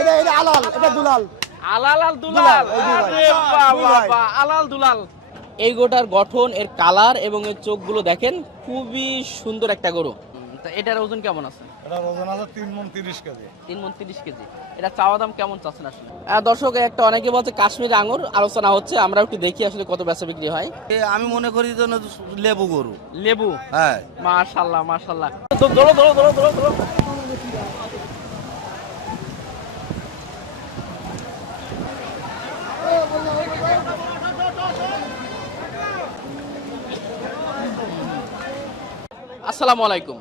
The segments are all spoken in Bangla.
এটা আলাল, এটা দুলাল। আলাল দুলাল, আরে বাবা, আলাল দুলাল। এই গরুটার গঠন, এর কালার এবং এর চোখগুলো দেখেন, খুবই সুন্দর একটা গরু। তা এটার ওজন কেমন আছে? এটার ওজন আছে 3 মণ 30 কেজি। 3 মণ 30 কেজি। এটা চাওয়া দাম কেমন চাচ্ছেন আসলে? দর্শক, একটা অনেকে বলছে কাশ্মীরি আঙুর আলোচনা হচ্ছে, আমরা একটু দেখি আসলে কত বেচা বিক্রি হয়। আমি মনে করি যেন লেবু গরু। লেবু, হ্যাঁ, মাশাআল্লাহ মাশাআল্লাহ। ধরো ধরো ধরো ধরো ধরো। আসসালামু আলাইকুম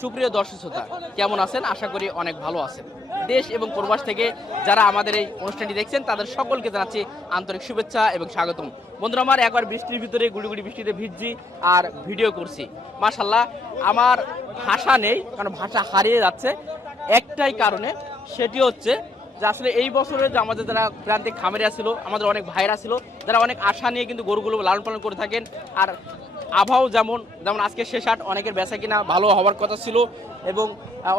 সুপ্রিয় দর্শক শ্রোতা, কেমন আছেন? আশা করি অনেক ভালো আছেন। দেশ এবং প্রবাস থেকে যারা আমাদের এই অনুষ্ঠানটি দেখছেন তাদের সকলকে জানাচ্ছি আন্তরিক শুভেচ্ছা এবং স্বাগতম। বন্ধুরা আমার, একবার বৃষ্টির ভিতরে গুড়ি বৃষ্টিতে ভিজছি আর ভিডিও করছি। মাশাআল্লাহ, আমার ভাষা নেই, কারণ ভাষা হারিয়ে যাচ্ছে একটাই কারণে, সেটি হচ্ছে যে আসলে এই বছরে যে আমাদের যারা প্রান্তিক খামারিয়া ছিল, আমাদের অনেক ভাইরা ছিল যারা অনেক আশা নিয়ে কিন্তু গরুগুলো লালন পালন করে থাকেন। আর আবহাওয়া যেমন আজকে শেষ হাট, অনেকের বেচা কিনা ভালো হওয়ার কথা ছিল এবং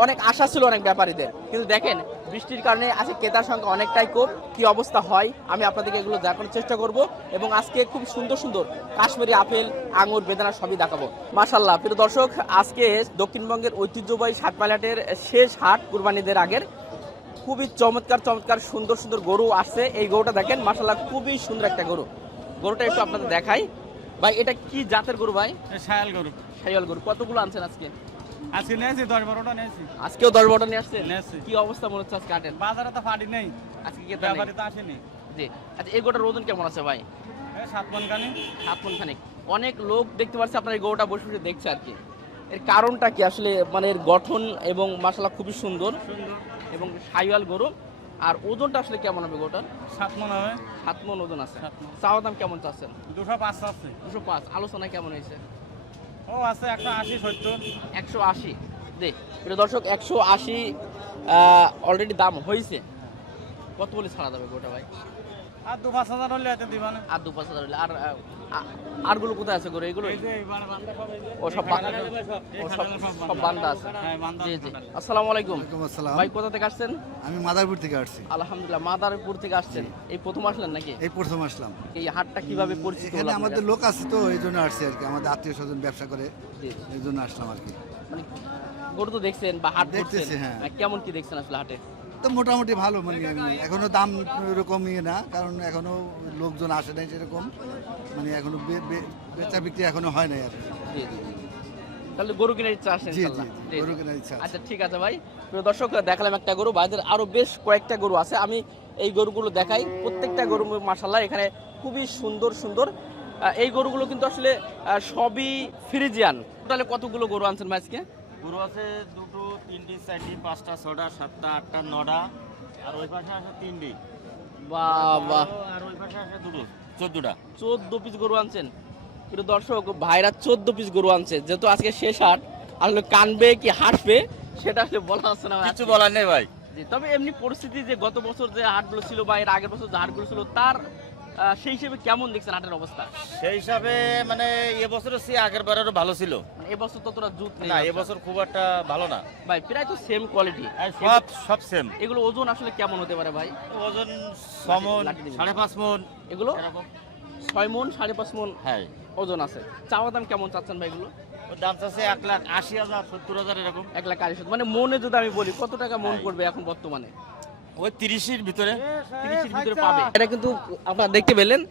অনেক আশা ছিল অনেক ব্যাপারীদের, কিন্তু দেখেন বৃষ্টির কারণে আজকে ক্রেতার সংখ্যা অনেকটাই কম। কি অবস্থা হয় আমি আপনাদেরকে এগুলো দেখানোর চেষ্টা করব এবং আজকে খুব সুন্দর সুন্দর কাশ্মীরি আপেল, আঙুর, বেদানা সবই দেখাবো। মাশাআল্লাহ প্রিয় দর্শক, আজকে দক্ষিণবঙ্গের ঐতিহ্যবাহী সাতমাইলহাটের শেষ হাট, কুরবানিদের আগের। খুবই চমৎকার সুন্দর গরু আসছে। এই গরুটা দেখেন, মাশাআল্লাহ খুবই সুন্দর একটা গরু। গরুটা একটু আপনাদের দেখাই। ভাই, এটা কি জাতের গরু ভাই? শায়াল গরু। শায়াল গরু। কতগুলো আনছেন আজকে? আজকে নিয়েছি 10-12টা নিয়েছি। আজকেও 10-12টা নিয়ে আসছেন? নিয়েছি। কি অবস্থা মনে হচ্ছে আজকে হাটের? বাজারে তো ফাটি নেই, আজকে কি তা ব্যাপারে তো আসেনি। জি। আচ্ছা, এই গরুটার ওজন কেমন আছে ভাই? 7 মণ কানি। 7 মণ খানিক। অনেক লোক দেখতে পাচ্ছি আপনার এই গরুটা বসে বসে দেখছে আর কি। এর কারণটা কি আসলে? মানে এর গঠন এবং মাশাআল্লাহ খুবই সুন্দর এবং শায়াল গরু। আর ওজনটা আসলে কেমন হবে গরুটার? 7 মণ হবে। 7 মণ ওজন আছে। 7 মণ। চাওয়া দাম কেমন চাচ্ছেন? 205 আছে। 205। আলোচনা কেমন হয়েছে? ও আছে 180 70। 180 দে। প্রিয় দর্শক, 180 অলরেডি দাম হয়েছে। কত বলে ছাড়া যাবে গোটা ভাই? আর 2-5 হলে এত দিবা না। আর 2-5 হলে। আর আরগুলো কোথায় আছে গরু? এগুলো এই যে এইবার বান্দা সব এই যে ও সব সব বান্দা আছে। হ্যাঁ, বান্দা। জি জি। আসসালামু আলাইকুম। ওয়ালাইকুম আসসালাম। ভাই, কোথা থেকে আসছেন? আমি মাদারপুর থেকে আসছি। আলহামদুলিল্লাহ, মাদারপুর থেকে আসছেন। এই প্রথম আসলেন নাকি? এই প্রথম আসলাম। এই হাটটা কিভাবে পরিচিত হলো এখানে আপনার আমাদের কাছে? লোক আছে তো, এই জন্য আসছি আর কি। আমাদের আত্মীয় স্বজন ব্যবসা করে, জি। এই জন্য আসলাম আর কি। মানে গরু তো দেখছেন বা হাট দেখতেছি, দেখছেন, হ্যাঁ। কেমন কি দেখছেন আসলে হাটে? তো মোটামুটি ভালো, মানে এখনো দাম এরকম ইয়ে না, কারণ এখনো লোকজন আসে নাই সেরকম, মানে এখনো বেচা বিক্রি এখনো হয় নাই আর কি। জি জি। তাহলে গরু কেনার ইচ্ছা আসছে জি, ইনশাআল্লাহ? জি, গরু কেনার ইচ্ছা আছে। আচ্ছা ঠিক আছে ভাই। প্রিয় দর্শক, দেখালাম একটা গরু, বাইরের আরো বেশ কয়েকটা গরু আছে, আমি এই গরুগুলো দেখাই। প্রত্যেকটা গরু মাশাআল্লাহ এখানে খুবই সুন্দর। এই গরুগুলো কিন্তু আসলে সবই ফ্রিজিয়ান। টোটালে কতগুলো গরু আনছেন ভাই আজকে? গরু আছে 2টো 3টি 4টি 5টা 6টা 7টা 8টা 9টা, আর ওই পাশে আছে 3টি। বাবা, আর ওই পাশে আছে 14টা। 14 পিস গরু আনছেন। প্রিয় দর্শক, ভাইরা 14 পিস গরু আনছে। যেহেতু আজকে শেষ হাট, আসলে কানবে কি হাসবে সেটা আসলে বলা হচ্ছে না কিছু বলার নেই ভাই। জি। তবে এমনি পরিস্থিতি যে গত বছর যে হাটগুলো ছিল বা এর আগের বছর যে হাটগুলো ছিল, তার সেই হিসেবে কেমন দেখছেন হাটের অবস্থা? সেই হিসাবে মানে এবছরের চেয়ে আগের বারেরও ভালো ছিল। এবছর তো তোরা জুত নেই না, এবছর খুব একটা ভালো না ভাই, প্রায় তো সেম কোয়ালিটি। সব সেম। এগুলো ওজন আসলে কেমন হতে পারে ভাই? ওজন 6 মণ, লাঠি দিবি। 5.5 মণ এগুলো এরকম। 6 মণ 5.5 মণ হ্যাঁ, ওজন আছে। চাওয়া দাম কেমন চাচ্ছেন ভাই এগুলো? ওর দাম চাচ্ছে 1,80,000 70,000 এরকম। 1,80,000। মানে মনে যদি আমি বলি কত টাকা মন পড়বে এখন বর্তমানে? ওই 30-এর ভিতরে। 30-এর ভিতরে পাবে। এটা কিন্তু আপনারা দেখতে পেলেন,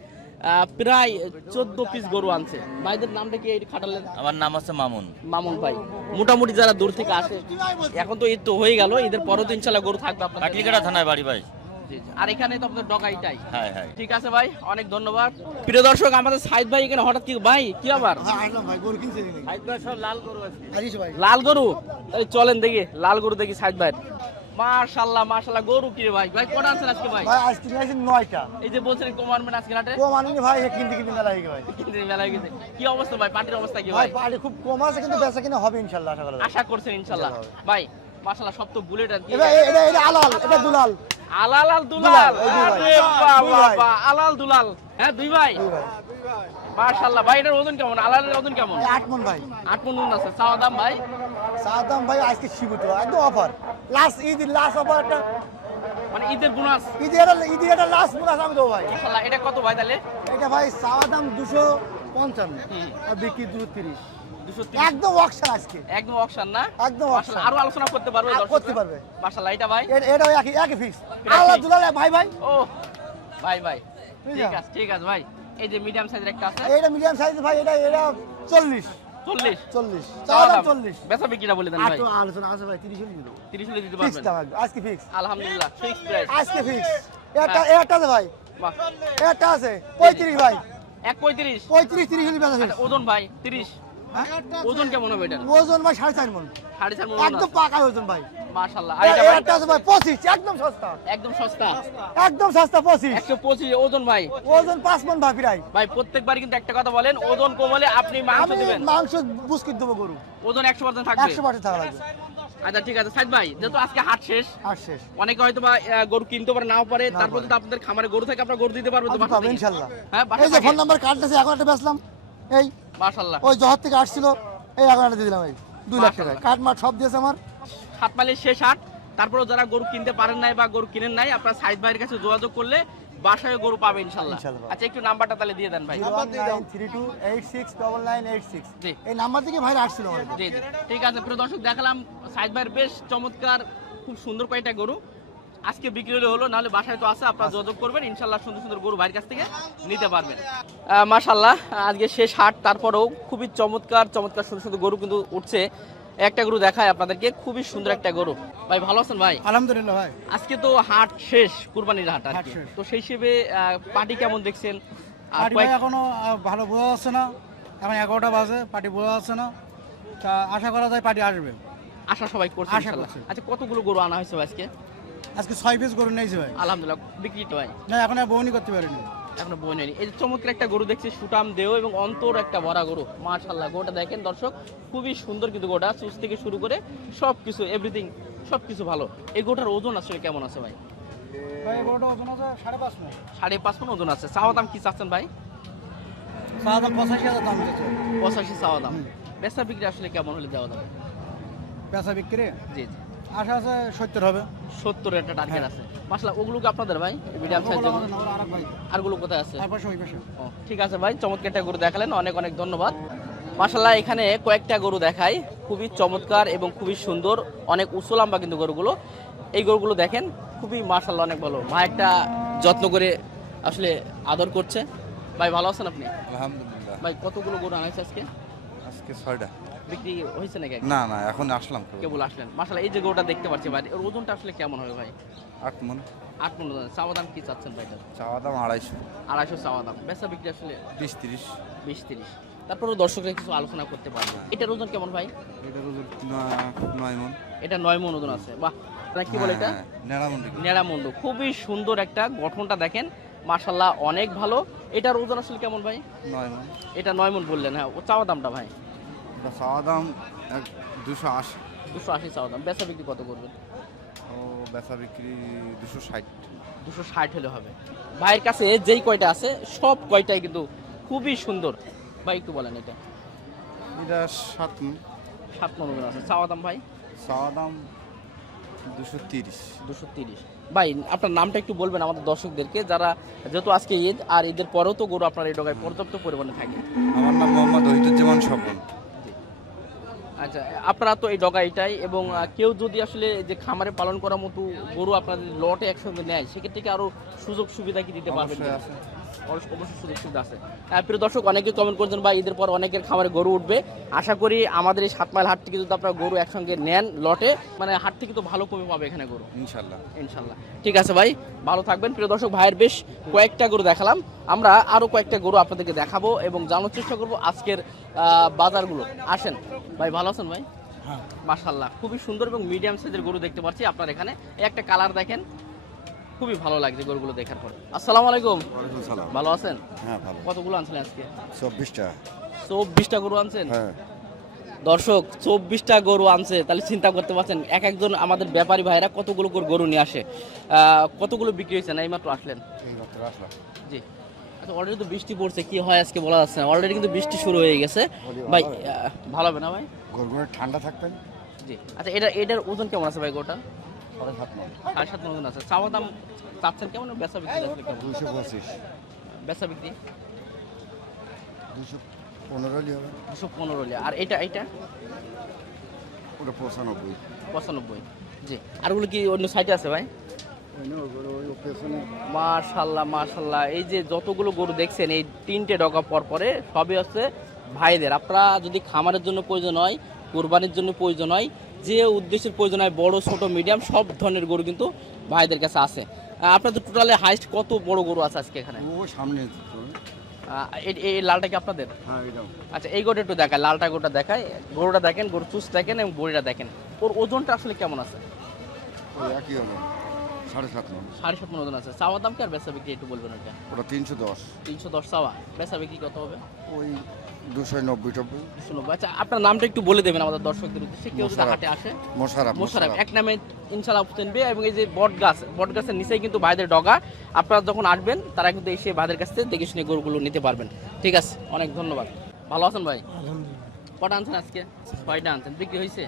প্রায় 14 পিস গরু আনছে। ভাইদের নামটা কি খাটালেন? আমার নাম হচ্ছে মামুন। মামুন ভাই। মোটামুটি যারা দূর থেকে আসে, এখন তো ঈদ তো হয়ে গেল, ঈদের পরেও তো ইনশাল্লাহ গরু থাকবে আপনাদের। কাটলিকাটা থানায় বাড়ি ভাই। জি, জি। আর এখানে তো আপনাদের ডগাইটাই। হ্যাঁ। ঠিক আছে ভাই, অনেক ধন্যবাদ। প্রিয় দর্শক, আমাদের সাইদ ভাই এখানে হঠাৎ কি ভাই কি আবার? হ্যাঁ, আসলাম ভাই, গরু কিনছে নাকি? সাইদ ভাই সব লাল গরু আছে। আসিস ভাই। লাল গরু? তাহলে চলেন দেখি লাল গরু দেখি সাইদ ভাই। মাশাআল্লাহ গরু কি রে ভাই? ভাই কটা আনছেন আজকে ভাই? ভাই আজকে নিয়েছি 9টা। এই যে বলছেন কমারমেন্ট আজকে হাটে কম আনিনি ভাই, কিনতে মেলা হয়ে গেছে ভাই। কিন্তু মেলায় গেছে। কি অবস্থা ভাই? পার্টির অবস্থা কি ভাই ভাই? পাড়ি খুব কম আছে, কিন্তু বেচা কিনা হবে ইনশাআল্লাহ, আশা করা যায়। আশা করছেন ইনশাআল্লাহ ভাই? মাশাআল্লাহ, সব তো বুলেট আর কি। এটা আলাল, এটা দুলাল। আলাল দুলাল। এই দুই ভাই। আরে দুই ভাই। বাবা, আলাল দুলাল। হ্যাঁ, দুই ভাই। দুই ভাই। মাশাআল্লাহ ভাই, এটার ওজন কেমন? আলালের ওজন কেমন? 8 মণ ভাই। 8 মণ ওজন আছে। চাওয়া দাম ভাই? সাদাম ভাই আজকে সীমিত, একদম offer, last Eid last offer একটা মানে ঈদের বোনাস ঈদের এটা লাস্ট বোনাস আমি দেবো ভাই। মাশাআল্লাহ। এটা কত ভাই তাহলে? এটা ভাই চাওয়া দাম 255 আর বিক্রি 230। 230 একদম অকশন আজকে, একদম অকশন না? একদম মাশাআল্লাহ। আরো আলোচনা করতে পারবে দর্শকরা? করতে পারবে। মাশাআল্লাহ। এটা ভাই? এটাও একই ফিক্স। এটা আল্লাহ কি? দুলালে ভাই ভাই। ও ভাই ভাই, বুঝলা? ঠিক আছে ভাই। এই যে মিডিয়াম সাইজের একটা আছে এটা মিডিয়াম সাইজ ভাই, এটা 40 40। 40 চাওয়া চাওয়া দাম দাম 40। বেচা বিক্রিটা বলে দেন আর ভাই। তো আলোচনা আছে ভাই, 30 হলে দেবো। 30 হলে দিতে ফিক্স পারবেন? দাম আজকে ফিক্স। আলহামদুলিল্লাহ, ফিক্স প্রাইস। আজকে ফিক্স। এটা আছে ভাই, বাহ। এটা আছে 35 ভাই। 1.35। 35 30 হলে বেচা ফিক্স। আচ্ছা, ওজন ভাই 30। ওজন কেমন হবে এটা? ওজন ভাই 4.5 মণ। 4.5 মণ একদম পাকা ওজন ভাই। মাশাআল্লাহ। আর এটা ভাই? এটা আছে ভাই 25, একদম সস্তা। একদম সস্তা। একদম সস্তা 25। 125 ওজন ভাই। ওজন 5 মণ ভাই প্রায়। ভাই প্রত্যেকবার কিন্তু একটা কথা বলেন, ওজন কমালে আপনি মাংস আমি দিবেন। মাংস বুস্কিট দেবো গরু। ওজন 100% থাকবে। 100% থাকা লাগবে। আচ্ছা ঠিক আছে সাইদ ভাই, যেহেতু আজকে হাট শেষ, আর শেষ। অনেকে হয়তো বা গরু কিনতে পারে নাও পারে, না তারপর পারে। যদি আপনাদের খামারে গরু থাকে আপনারা গরু দিতে পারবেন তো আমি বাসা পাবো থেকে? ইনশাআল্লাহ। হ্যাঁ বাসা এই যে থেকে? ফোন নাম্বার কার্ডটা এখন একটা বেচলাম। এই মাশাআল্লাহ। ওই জহর থেকে আসছিল, এই এখন দিয়ে দিলাম এই 2 লাখ টাকা। কার্ড মার্ট সব দিয়েছে আমার। 7 মাইলের শেষ হাট। তারপরেও যারা গরু কিনতে পারেন নাই বা গরু কিনেন নাই, আপনারা সাইদ ভাইয়ের কাছে যোগাযোগ করলে বাসায় গরু পাবে ইনশাআল্লাহ। ইনশাআল্লাহ। আচ্ছা একটু নাম্বারটা তাহলে দিয়ে দেন ভাই। 01932869986। জি। এই নাম্বার থেকে ভাই আসছিল আমার। জি জি ঠিক আছে। প্রিয় দর্শক, দেখালাম সাইদ ভাইয়ের বেশ চমৎকার খুব সুন্দর কয়েকটা গরু। আজকে বিক্রি হলো নাহলে বাসায় তো আছে, আপনারা যোগাযোগ করবেন ইনশাআল্লাহ। সুন্দর সুন্দর গরু ভাইয়ের কাছ থেকে নিতে পারবেন। মাশাআল্লাহ, আজকে শেষ হাট, তারপরেও খুবই চমৎকার চমৎকার সুন্দর সুন্দর গরু কিন্তু উঠছে। একটা গরু দেখায় আপনাদেরকে, খুবই সুন্দর একটা গরু। ভাই ভালো আছেন ভাই? আলহামদুলিল্লাহ ভাই। আজকে তো হাট শেষ, কুরবানির হাট আর হাট কি। শেষ। তো সেই হিসেবে পার্টি কেমন দেখছেন? আর পার্টি ভাই কয়েক- এখনো ভালো বোঝা যাচ্ছে না, এখন 11টা বাজে, পার্টি বোঝা যাচ্ছে না। তা আশা করা যায় পার্টি আসবে। আশা সবাই করছে আশা ইনশাআল্লাহ। করছি। আচ্ছা কতগুলো গরু আনা হয়েছে ভাই আজকে? আজকে 6 পিস গরু নিয়েছি ভাই। আলহামদুলিল্লাহ। বিক্রি তো ভাই না এখন আর বউনি করতে পারিনি। এখনো বই নেই। এই যে চমৎকার একটা গরু দেখছি, সুটাম দেহ এবং অন্তর একটা ভরা গরু। মাশাআল্লাহ, গরুটা দেখেন দর্শক, খুবই সুন্দর কিন্তু গরুটা, চুজ থেকে শুরু করে সবকিছু এভরিথিং সবকিছু ভালো। এই গরুটার ওজন আসলে কেমন আছে ভাই? ভাই এই গরুটা ওজন আছে 5.5 মণ। 5.5 মণ ওজন আছে। চাওয়া দাম কি চাচ্ছেন ভাই? চাওয়া দাম 85,000 দাম দিচ্ছে। 85 চাওয়া দাম। বেচা বিক্রি আসলে কেমন হলে দেওয়া যাবে? পেঁচা বিক্রি জি জি। আশা আছে 70 হবে। 70 একটা টার্গেট আছে। মাশাআল্লাহ, ওগুলো কি আপনাদের ভাই? মিডিয়াম সাইজ ওগুলো আমাদের না, ওগুলো আরেক ভাই। আরগুলো কোথায় আছে? তারপর ওই পাশে। ও, ঠিক আছে ভাই, চমৎকার একটা গরু দেখালেন, অনেক অনেক ধন্যবাদ। মাশাআল্লাহ, এখানে কয়েকটা গরু দেখাই, খুবই চমৎকার এবং খুবই সুন্দর, অনেক উঁচু লম্বা কিন্তু গরুগুলো। এই গরুগুলো দেখেন, খুবই মাশাআল্লাহ অনেক ভালো। ভাই একটা যত্ন করে আসলে আদর করছে। ভাই ভালো আছেন আপনি? আলহামদুলিল্লাহ। ভাই কতগুলো গরু আনাইছে আজকে? আজকে 6টা। বিক্রি হয়েছে নাকি? না না, এখন আসলাম কেবল। কেবল আসলেন। মাশাআল্লাহ, এই যে গরুটা দেখতে পাচ্ছি ভাই, এর ওজনটা আসলে কেমন হবে ভাই? 8 মণ। 8 মণ ওজন। চাওয়া দাম কি চাচ্ছেন ভাই এটা? চাওয়া দাম 250। 250 চাওয়া দাম। বেচা বিক্রি আসলে 20-30। 20-30। তারপরে দর্শকরা কিছু আলোচনা করতে পারবে। এটার ওজন কেমন ভাই? এটার ওজন 9 মণ। এটা 9 মণ ওজন আছে। বাহ, আপনারা কি বলে এটা? নেড়ামুন্ডি। নেড়ামুন্ডু। খুবই সুন্দর একটা গঠনটা দেখেন, মাশাআল্লাহ অনেক ভালো। এটার ওজন আসলে কেমন ভাই? 9 মণ। এটা 9 মণ বললেন। হ্যাঁ, ও চাওয়া দামটা ভাই? এটা চাওয়া দাম 280। 280 চাওয়া দাম। বেচা বিক্রি কত করবেন? ও বেচা বিক্রি 260। 260 হলে হবে। ভাইয়ের কাছে যেই কয়টা আছে সব কয়টাই কিন্তু খুবই সুন্দর। ভাই একটু বলেন এটা। এটা 7 মণ। 7 মণ ওজন আছে। চাওয়া দাম ভাই? চাওয়া দাম 230। 230। ভাই আপনার নামটা একটু বলবেন আমাদের দর্শকদেরকে, যারা যেহেতু আজকে ঈদ, আর ঈদের পরেও তো গরু আপনার এই ডগায় পর্যাপ্ত পরিমাণে থাকে। আমার নাম মোহাম্মদ ওহিদুজ্জামান স্বপন। আচ্ছা, আপনারা তো এই ডগাইটাই, এবং কেউ যদি আসলে যে খামারে পালন করার মতো গরু আপনাদের লটে একসঙ্গে নেয়, সেক্ষেত্রে কি আরো সুযোগ সুবিধা কি দিতে পারবেন? অবশ্যই আছে। অবশ্যই সুযোগ সুবিধা আছে। প্রিয় দর্শক, অনেকে কমেন্ট করছেন ভাই ঈদের পর অনেকের খামারে গরু উঠবে। আশা করি আমাদের এই 7 মাইল হাট থেকে যদি আপনারা গরু একসঙ্গে নেন লটে, মানে হাট থেকে তো ভালো কমে পাবে এখানে গরু ইনশাআল্লাহ। ইনশাল্লাহ। ঠিক আছে ভাই, ভালো থাকবেন। প্রিয় দর্শক, ভাইয়ের বেশ কয়েকটা গরু দেখালাম, আমরা আরো কয়েকটা গরু আপনাদেরকে দেখাবো এবং জানার চেষ্টা করবো আজকের বাজারগুলো। আসেন ভাই, ভালো আছেন ভাই? হ্যাঁ। মাশাআল্লাহ, খুবই সুন্দর এবং মিডিয়াম সাইজের গরু দেখতে পাচ্ছি আপনার এখানে। এই একটা কালার দেখেন, খুবই ভালো লাগছে গরুগুলো দেখার পর। আসসালামু আলাইকুম। ওয়ালাইকুম সালাম। ভালো আছেন? হ্যাঁ ভালো। কতগুলো আনছিলেন আজকে? 24টা। 24টা গরু আনছেন? হ্যাঁ। দর্শক 24টা গরু আনছে, তাহলে চিন্তা করতে পারছেন এক একজন আমাদের ব্যাপারী ভাইরা কতগুলো করে গরু নিয়ে আসে। কতগুলো বিক্রি হয়েছে না এইমাত্র আসলেন? এইমাত্র আসলাম। জি। আচ্ছা, অলরেডি তো বৃষ্টি পড়ছে, কি হয় আজকে বলা যাচ্ছে না। অলরেডি কিন্তু বৃষ্টি শুরু হয়ে গেছে ভাই। ভালো হবে না ভাই? গরুগুলো ঠান্ডা থাকবেন। জি। আচ্ছা, এটার ওজন কেমন আছে ভাই গোটা? 7.5 ওজন আছে। চাওয়া দাম চাচ্ছেন কেমন, বেচা বিক্রি আসলে কেমন? 225, বেচা বিক্রি 215 হবে। 215 হলে। আর এটা ওটা 95। 95। জি। আর ওগুলো কি অন্য সাইটে আছে ভাই? মাশাআল্লাহ মাশাআল্লাহ, এই যে যতগুলো গরু দেখছেন এই 3টে ডগা পর পরে সবই হচ্ছে ভাইদের। আপনারা যদি খামারের জন্য প্রয়োজন হয়, কোরবানির জন্য প্রয়োজন হয়, যে উদ্দেশ্যের প্রয়োজন হয়, বড় ছোট মিডিয়াম সব ধরনের গরু কিন্তু ভাইদের কাছে আছে। আপনাদের টোটালে হাইস্ট কত বড় গরু আছে আজকে এখানে? ও সামনে। এই লালটা কি আপনাদের? হ্যাঁ, এটাও। আচ্ছা, এই গরুটা একটু দেখায়, লালটা গরুটা দেখায়, গরুটা দেখেন, গরু চুস দেখেন এবং বড়িটা দেখেন। ওর ওজনটা আসলে কেমন আছে? ওই একই হবে, 7.5 মণ। 7.5 ওজন আছে। চাওয়া দাম কি আর বেচা বিক্রি একটু বলবেন ওটা? ওটা 310। 310 চাওয়া, বেচা বিক্রি কত হবে? ওই 290-90। 290। আচ্ছা, আপনার নামটা একটু বলে দেবেন আমাদের দর্শকদের উদ্দেশ্যে, কেউ যদি মোশাররফ। হাটে আসে। মোশাররফ। এক নামে ইনশাআল্লাহ চিনবে। এবং এই যে বট গাছের নিচেই কিন্তু ভাইদের ডগা, আপনারা যখন আসবেন তারা কিন্তু এসে ভাইদের কাছ থেকে দেখে শুনে গরুগুলো নিতে পারবেন। ঠিক আছে, অনেক ধন্যবাদ। ভালো আছেন ভাই? কটা আনছেন আজকে? 6টা আনছেন। বিক্রি হয়েছে?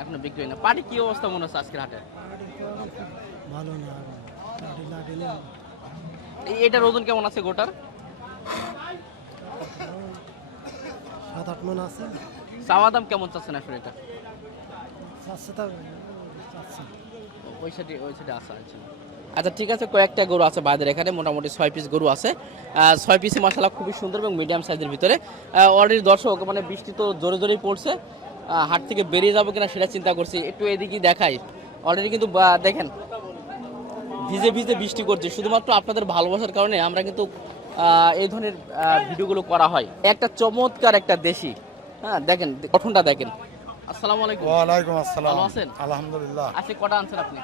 এখনো বিক্রি হয় না। পাটি কি অবস্থা মনে হচ্ছে আজকের হাটে? এটার ওজন কেমন আছে গোটার? 7-8 মণ আছে। চাওয়া দাম কেমন চাচ্ছেন আসলে এটা? ওই সাইডে আসা আছে। আচ্ছা ঠিক আছে, কয়েকটা গরু আছে ভাইদের এখানে, মোটামুটি 6 পিস গরু আছে। 6 পিসে মাশাআল্লাহ খুবই সুন্দর এবং মিডিয়াম সাইজের ভিতরে। অলরেডি দর্শক, মানে বৃষ্টি তো জোরে জোরেই পড়ছে, হাট থেকে বেরিয়ে যাবো কিনা সেটা চিন্তা করছি। একটু এদিকে দেখাই, অলরেডি কিন্তু দেখেন ভিজে ভিজে বৃষ্টি করছে। শুধুমাত্র আপনাদের ভালোবাসার কারণে আমরা কিন্তু এই ধরনের ভিডিওগুলো করা হয়। একটা চমৎকার একটা দেশি, হ্যাঁ দেখেন গঠনটা দেখেন। আসসালামু আলাইকুম। ওয়ালাইকুম আসসালাম। ভালো আছেন? আলহামদুলিল্লাহ। আজকে কটা আনছেন আপনি?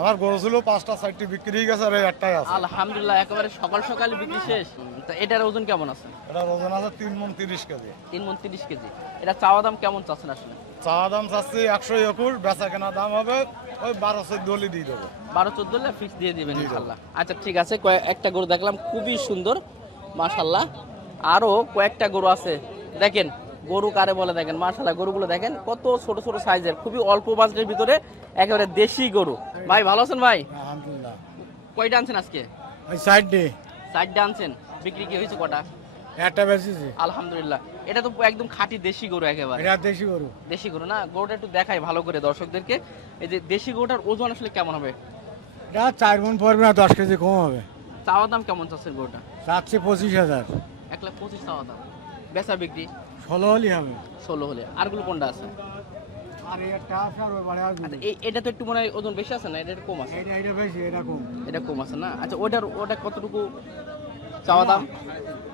আমার গরু ছিল 5টা 4টি বিক্রি হয়ে গেছে, আর এই একটাই আছে। আলহামদুলিল্লাহ, একেবারে সকাল সকাল বিক্রি শেষ। তা এটার ওজন কেমন আছে? এটা ওজন আছে 3 মণ 30 কেজি। 3 মণ 30 কেজি। এটা চাওয়া দাম কেমন চাচ্ছেন আসলে? চাওয়া দাম চাচ্ছি 121, বেচা কেনা দাম হবে ওই 12-14 হলে দিয়ে দেবো। 12-14 হলে ফিক্স দিয়ে দিবেন ইনশাআল্লাহ। আচ্ছা ঠিক আছে, একটা গরু দেখলাম খুবই সুন্দর মাশাআল্লাহ। আরো কয়েকটা গরু আছে, দেখেন গরু কারে বলে দেখেন মাশাআল্লাহ। গরুগুলো দেখেন কত ছোট ছোট সাইজের, খুবই অল্প বাজেটের ভিতরে একেবারে দেশি গরু। ভাই ভালো আছেন ভাই? আলহামদুলিল্লাহ। কয়টা আনছেন আজকে? ওই সাইডে 4টা আনছেন। বিক্রি কি হয়েছে কটা? একটা বেচেছি। আলহামদুলিল্লাহ। এটা তো একদম খাঁটি দেশি গরু একেবারে। এটা দেশি গরু। দেশি গরু না? গরুটা একটু দেখাই ভালো করে দর্শকদেরকে। এই যে দেশি গরুটার ওজন আসলে কেমন হবে? এটা 4 মণ পড়বে না, 10 কেজি কম হবে। চাওয়া দাম কেমন চাচ্ছেন গরুটা? চাচ্ছি 25,000। 1,25,000 চাওয়া দাম। বেচা বিক্রি 16 হলেই হবে। 16 হলে। আরগুলো কোনটা আছে? আর এই একটা আছে, আর ওই বাড়ি আছে। আচ্ছা, এটা তো একটু মনে হয় ওজন বেশি আছে না? এটা একটু কম আছে? এটা বেশি, এটা কম। এটা কম আছে না? আচ্ছা, ওটা কতটুকু চাওয়া দাম?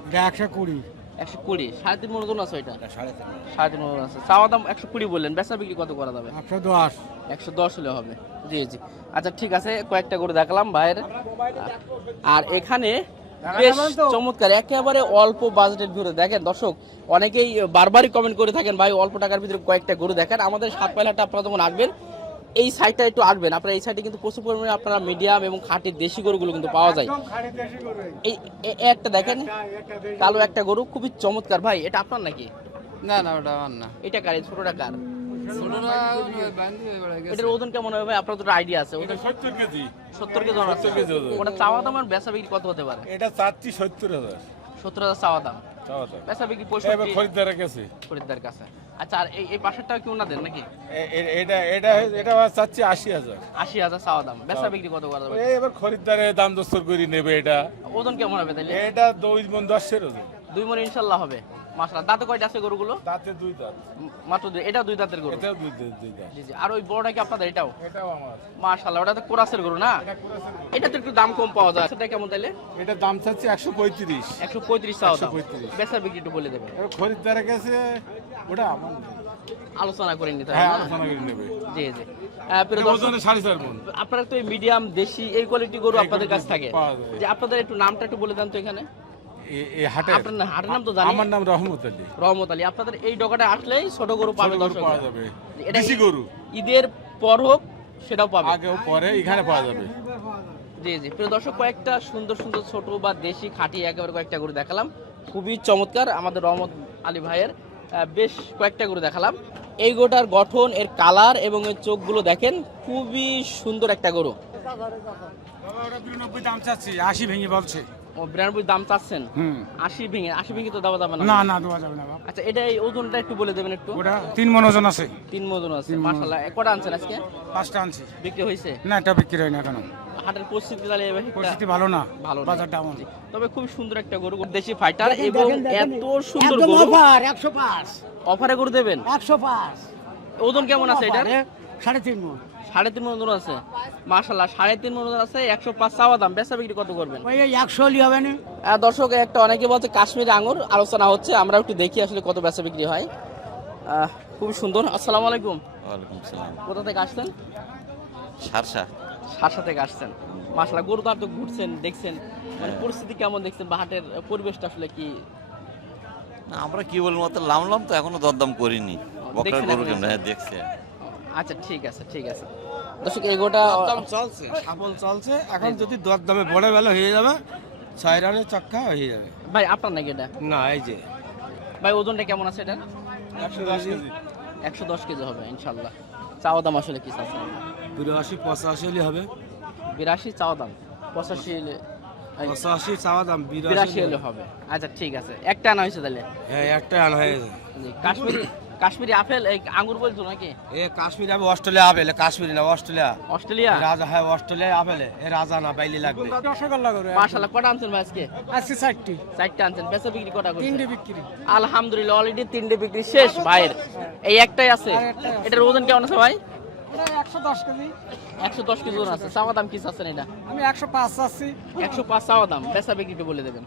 এটা 120। 120। 3.5 মণ ওজন আছে ওইটা? 3.5 মণ ওজন আছে। চাওয়া দাম 120 বললেন, বেচা বিক্রি কত করা যাবে? 110। 110 হলে হবে। জি জি। আচ্ছা ঠিক আছে, কয়েকটা করে দেখলাম ভাইয়ের। আর এখানে বেশ চমৎকার একেবারে অল্প বাজেটের ভিতরে দেখেন দর্শক, অনেকেই বারবারই কমেন্ট করে থাকেন ভাই অল্প টাকার ভিতরে কয়েকটা গরু দেখেন। আমাদের সাতপাইলহাটে আপনারা যখন আসবেন এই সাইডটা একটু আসবেন, আপনারা এই সাইডে কিন্তু প্রচুর পরিমাণে আপনারা মিডিয়াম এবং খাঁটি দেশি গরুগুলো কিন্তু পাওয়া যায়। এই একটা দেখেন কালো একটা গরু খুবই চমৎকার। ভাই এটা আপনার নাকি? না না, ওটা আমার না। এটা কার? এই ছোটটা কার? ছোটরা এটার ওজন কেমন হবে ভাই? আপনার তো আইডিয়া আছে? ওজন 70 কেজি। 70 কেজি ওজন আছে। ওটা চাওয়া দাম আর বেচা বিক্রি কত হতে পারে? এটা চাচ্ছি 70,000 70,000 চাওয়া দাম, চাওয়া দাম। বেচা বিক্রি এবার 65 খরিদ্দারের কাছে। খরিদ্দার কাছে। আচ্ছা, আর এই পাশেরটাও কি ওনাদের নাকি? এটা এটা এটা চাচ্ছি 80,000। 80,000 চাওয়া দাম, বেচা বিক্রি কত করা যাবে? এবার খরিদ্দারে দাম দস্তর করে নেবে। এটা ওজন কেমন হবে তাহলে? এটা 2 মণ 10 ওজন। 2 মণ ইনশাআল্লাহ হবে। মাশাআল্লাহ। দাঁতে কয়টা আছে গরুগুলো? দাঁতে 2 দাঁত। মাত্র 2। এটা 2 দাঁতের গরু? এটাও 2 দাঁত। জি জি। আর ওই বড়টা কি আপনাদের? এটাও? এটাও আমার। মাশাআল্লাহ, ওটা তো কোরাসের গরু না? এটা তো একটু দাম কম পাওয়া যায়। সেটা কেমন তাহলে? এটা দাম চাচ্ছি 135। 135 চাওয়া দাম। 135। বেচা বিক্রি একটু বলে দেবেন। এবার খরিদ্দারের কাছে ওটা আমার। আলোচনা করে নিতে হ্যাঁ, হবে না? আলোচনা করে নেবে। জি জি। এটা ওজনে 4.5 মণ। আপনারা তো এই মিডিয়াম দেশি এই কোয়ালিটি গরু এই আপনাদের কাছে থাকে। পাওয়া যায়। যে আপনাদের একটু নামটা একটু বলে দেন তো এখানে। এই হাটে আপনার হাটের নাম তো জানি। আমার নাম রহমত আলী। রহমত আলী। আপনাদের এই ডগাটা আসলেই ছোট গরু পাবে ছোট গরু দর্শক। পাওয়া যাবে। এটা দেশি গরু ঈদের পর হোক সেটাও পাবে। আগেও পরে এখানে পাওয়া যাবে। জি জি। প্রিয় দর্শক, কয়েকটা সুন্দর সুন্দর ছোট বা দেশি খাঁটি একেবারে কয়েকটা গরু দেখালাম, খুবই চমৎকার। আমাদের রহমত আলী ভাইয়ের বেশ কয়েকটা গরু দেখালাম। এই গরুটার গঠন, এর কালার এবং এর চোখগুলো দেখেন, খুবই সুন্দর একটা গরু। ওটা 92 দাম চাচ্ছি, 80 ভেঙে বলছে। ও 92 দাম চাচ্ছেন, 80 ভেঙে তো দেওয়া যাবে না? না না দেওয়া যাবে না বাবা। আচ্ছা, এটা এই ওজনটা একটু বলে দেবেন একটু। ওটা 3 মণ ওজন আছে। 3 ওজন আছে, মাশাআল্লাহ। কটা আনছেন আজকে? 5টা আনছি। বিক্রি হয়েছে? না, এটা বিক্রি হয় না কেন? হাটের পরিস্থিতি তাহলে এবার পরিস্থিতি ভালো না, ভালো না। বাজার ডাউন। তবে খুব সুন্দর একটা গরু, দেশি ফাইটার, এবং এত সুন্দর গরু। 105 অফারে গরু দেবেন? 105 ওজন কেমন আছে এটা? 3.5 মণ। 3.5 মণ ওজন আছে, মাশাআল্লাহ। 3.5 মণ ওজন আছে, 105 চাওয়া দাম। বেচা বিক্রি কত করবেন? ওই 100 লি হবে না? দর্শক, একটা অনেকে বলছে কাশ্মীরি আঙুর আলোচনা হচ্ছে, আমরা একটু দেখি আসলে কত বেচা বিক্রি হয়। খুব সুন্দর। আসসালামু আলাইকুম। ওয়ালাইকুম সালাম। কোথা থেকে আসছেন? সারসা। সারসা থেকে আসছেন, মাশাআল্লাহ। গরু তো আপনি ঘুরছেন, দেখছেন, মানে পরিস্থিতি কেমন দেখছেন, বা হাটের পরিবেশটা আসলে কি? না, আমরা কি বলবো, তো লামলাম তো এখনো দরদাম করিনি। বকরা দেখছেন গরু এখন? কেমন, হ্যাঁ দেখছে। আচ্ছা, ঠিক আছে, ঠিক আছে। দর্শক, এই গোটা চলছে, সাবল চলছে। এখন যদি দর দামে বড় বেলা হয়ে যাবে, 6 রানের চক্কা হয়ে যাবে। ভাই আপনার নাকি এটা? না, এই যে ভাই ওজনটা কেমন আছে এটা? 110 কেজি। 110 কেজি হবে ইনশাল্লাহ। চাওয়া দাম আসলে কি আছে? 82 85 হলে হবে। 82 চাওয়া দাম, 85 85 চাওয়া দাম, 82 হলে হবে। আচ্ছা, ঠিক আছে। একটা আনা হয়েছে তাহলে? হ্যাঁ, একটা আনা হয়ে যায়। জি, কাশ্মীরি আপেল, এই আঙ্গুর বলছো নাকি? এ কাশ্মীর যাবে, অস্ট্রেলিয়া আপেল, কাশ্মীরি না, অস্ট্রেলিয়া। অস্ট্রেলিয়া? রাজা, হ্যাঁ অস্ট্রেলিয়া আপেল, এ রাজা না পাইলে লাগবে। রসগোল্লা করে মাশাআল্লাহ। কটা আনছেন ভাই আজকে? আজকে 4টি। 4টা আনছেন। বেচা বিক্রি কটা করছেন? 3টে বিক্রি। আলহামদুলিল্লাহ, অলরেডি 3টে বিক্রি শেষ ভাইয়ের। এই একটাই আছে। এটার ওজন কেমন আছে ভাই? এটা 110 কেজি। 110 কেজি ওজন আছে। চাওয়া দাম কি চাচ্ছেন এটা? আমি 105 চাচ্ছি। 105 চাওয়া দাম। বেচা বিক্রি একটু বলে দেবেন।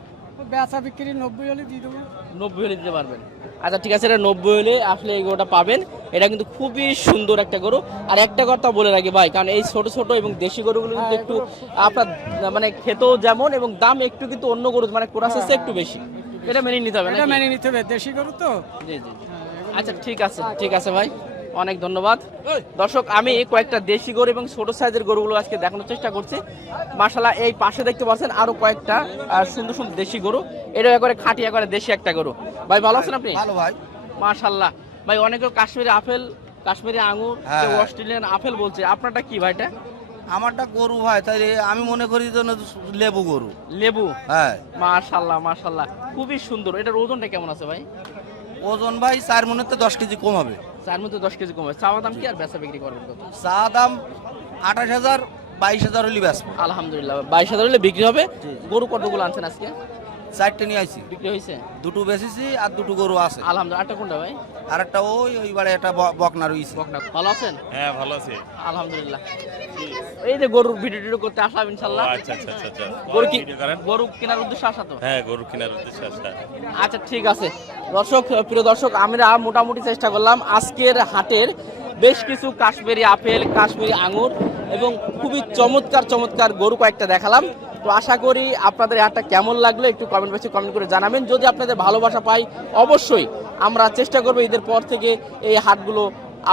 বেচা বিক্রি 90 হলে দিয়ে দেবো। 90 হলে দিতে পারবেন? আচ্ছা, ঠিক আছে। এটা 90 হলে আসলে এই গরুটা পাবেন। এটা কিন্তু খুবই সুন্দর একটা গরু। আর একটা কথা বলে রাখি ভাই, কারণ এই ছোট ছোট এবং দেশি গরুগুলো কিন্তু একটু আপনার মানে খেতেও যেমন, এবং দাম একটু কিন্তু অন্য গরু মানে কোরাসের চেয়ে একটু বেশি। এটা মেনে নিতে হবে এটা নাকি? মেনে নিতে হবে, দেশি গরু তো। জি জি। আচ্ছা, ঠিক আছে, ঠিক আছে ভাই, অনেক ধন্যবাদ। দর্শক, আমি কয়েকটা দেশি গরু এবং ছোট সাইজের গরুগুলো আজকে দেখানোর চেষ্টা করছি। মাশাআল্লাহ, এই পাশে দেখতে পাচ্ছেন আরো কয়েকটা সুন্দর সুন্দর দেশি গরু। এটা একবারে খাঁটি, একবারে দেশি একটা গরু। ভাই ভালো আছেন আপনি? ভালো ভাই। মাশাআল্লাহ ভাই, অনেকে কাশ্মীরি আপেল, কাশ্মীরি আঙ্গুর, কেউ হ্যাঁ। অস্ট্রেলিয়ান আপেল বলছে। আপনারটা কি ভাইটা? আমারটা গরু ভাই, তাই আমি মনে করি যেন লেবু গরু। লেবু? হ্যাঁ। মাশাআল্লাহ মাশাআল্লাহ, খুবই সুন্দর। এটার ওজনটা কেমন আছে ভাই? ওজন ভাই 4 মণের তো 10 কেজি কম হবে। 4 মধ্যে 10 কেজি কম হয়। চাওয়া দাম কি আর বেচা বিক্রি করবেন কত? চা দাম 28,000 22,000 হলে বেচবো। আলহামদুলিল্লাহ, 22,000 হলে বিক্রি হবে। গরু কতগুলো আনছেন আজকে? 4টে নিয়ে আইছি। বিক্রি হয়েছে? দুটো বেচেছি আর দুটো গরু আছে। আলহামদুলিল্লাহ। আটটা কোনটা ভাই? আর একটা ওইবারে একটা বকনা রইছে। বকনা। ভালো আছেন? হ্যাঁ, ভালো আছি। আলহামদুলিল্লাহ। এই যে গরুর ভিডিও করতে আসলাম ইনশাআল্লাহ। আচ্ছা আচ্ছা আচ্ছা। গরু কেনার উদ্দেশ্যে আসা তো? হ্যাঁ, গরু কেনার উদ্দেশ্যে আসা। আচ্ছা, ঠিক আছে। দর্শক, প্রিয় দর্শক, আমরা মোটামুটি চেষ্টা করলাম আজকের হাটের বেশ কিছু কাশ্মীরি আপেল, কাশ্মীরি আঙুর এবং খুবই চমৎকার চমৎকার গরু কয়েকটা দেখালাম। তো আশা করি আপনাদের হাটটা কেমন লাগলো একটু কমেন্ট বক্সে কমেন্ট করে জানাবেন। যদি আপনাদের ভালোবাসা পাই, অবশ্যই আমরা চেষ্টা করবো ঈদের পর থেকে এই হাটগুলো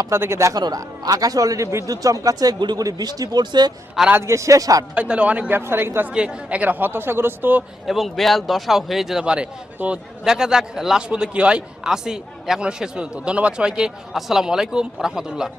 আপনাদেরকে দেখানোর। আকাশে অলরেডি বিদ্যুৎ চমকাচ্ছে, গুড়ি গুড়ি বৃষ্টি পড়ছে, আর আজকে শেষ হাট। তাহলে অনেক ব্যবসায়ী কিন্তু আজকে একেবারে হতাশাগ্রস্ত এবং বেহাল দশাও হয়ে যেতে পারে। তো দেখা যাক লাস্ট পর্যন্ত কি হয়। আসি এখনো শেষ পর্যন্ত। ধন্যবাদ সবাইকে। আসসালামু আলাইকুম রহমতুল্লাহ।